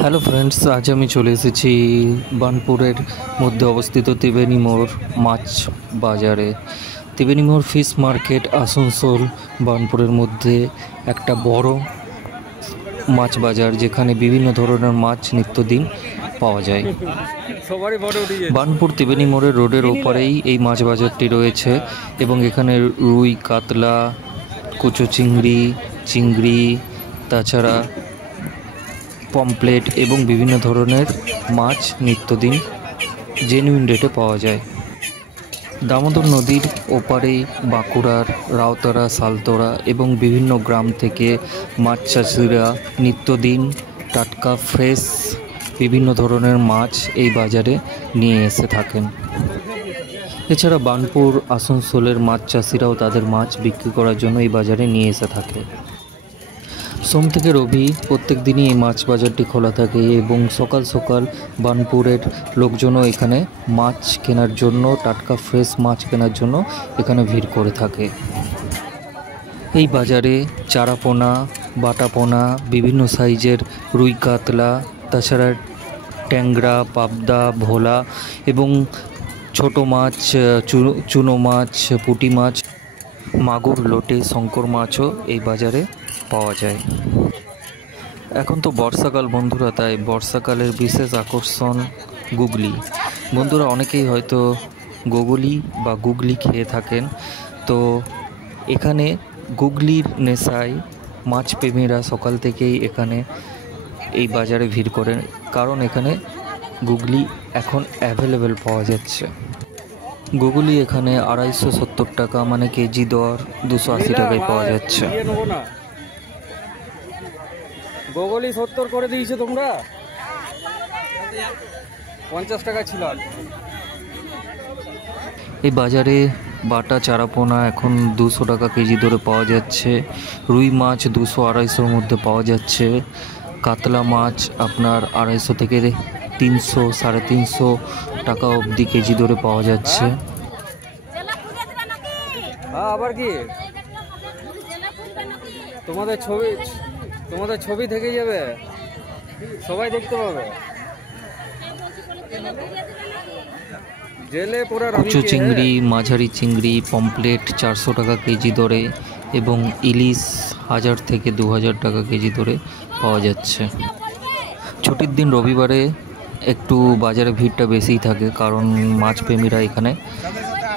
Hello friends, আজ আমি চলে এসেছি বার্নপুরের মধ্যে অবস্থিত ত্রিবেণী মোড় মাছ বাজারে। ত্রিবেণী মোড় ফিশ মার্কেট আসানসোল বার্নপুরের মধ্যে একটা বড় মাছ বাজার, যেখানে বিভিন্ন ধরনের মাছ নিত্যদিন পাওয়া যায়। বার্নপুর ত্রিবেণী মোড়ের রোডের ওপারেই এই মাছ বাজারটি রয়েছে এবং এখানে রুই, কাতলা, কুচো চিংড়ি, তাছাড়া পমপ্লেট এবং বিভিন্ন ধরনের মাছ নিত্যদিন জেনুইন রেটে পাওয়া যায়। দামোদর নদীর ওপারেই বাঁকুড়ার রাউতারা, সালতোরা এবং বিভিন্ন গ্রাম থেকে মাছ চাষিরা নিত্যদিন টাটকা ফ্রেশ বিভিন্ন ধরনের মাছ এই বাজারে নিয়ে এসে থাকেন। এছাড়া বার্নপুর আসানসোলের মাছ চাষিরাও তাদের মাছ বিক্রি করার জন্য এই বাজারে নিয়ে এসে থাকে। সোম থেকে রবি প্রত্যেক দিনই এই মাছ বাজারটি খোলা থাকে এবং সকাল সকাল বার্নপুরের লোকজনও এখানে মাছ কেনার জন্য, টাটকা ফ্রেশ মাছ কেনার জন্য এখানে ভিড় করে থাকে। এই বাজারে চারাপোনা, বাটাপোনা, বিভিন্ন সাইজের রুই, কাতলা, তাছাড়া ট্যাংরা, পাবদা, ভোলা এবং ছোট মাছ, চুনো মাছ, পুঁটি মাছ, মাগুর, লোটে, শঙ্কর মাছও এই বাজারে পাওয়া যায়। এখন তো বর্ষাকাল বন্ধুরা, তাই বর্ষাকালের বিশেষ আকর্ষণ গুগলি। বন্ধুরা অনেকেই হয়তো গোগলি বা গুগলি খেয়ে থাকেন, তো এখানে গুগলির নেশায় মাছ প্রেমীরা সকাল থেকেই এখানে এই বাজারে ভিড় করেন, কারণ এখানে গুগলি এখন অ্যাভেলেবেল পাওয়া যাচ্ছে। গুগলি এখানে 270 টাকা, মানে কেজি দর 280 টাকায় পাওয়া যাচ্ছে। গোগলি 70 করে দিয়েছো তোমরা, 50 টাকা ছিল। এই বাজারে বাটা চারাপোনা এখন 200 টাকা কেজি ধরে পাওয়া যাচ্ছে। রুই মাছ 200-250-র মধ্যে পাওয়া যাচ্ছে। কাতলা মাছ আপনার 250 থেকে 300, 350 টাকা অবধি কেজি ধরে পাওয়া যাচ্ছে। আবার কি তোমাদের ছবি থেকে যাবে, সবাই দেখতে পাবে। কুচো চিংড়ি, মাঝারি চিংড়ি, পমপ্লেট 400 টাকা কেজি দরে এবং ইলিশ 1000 থেকে 2000 টাকা কেজি দরে পাওয়া যাচ্ছে। ছুটির দিন রবিবারে একটু বাজারে ভিড়টা বেশিই থাকে, কারণ মাছ প্রেমীরা এখানে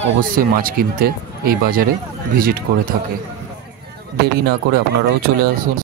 অবশ্যই মাছ কিনতে এই বাজারে ভিজিট করে থাকে। দেরি না করে আপনারাও চলে আসুন।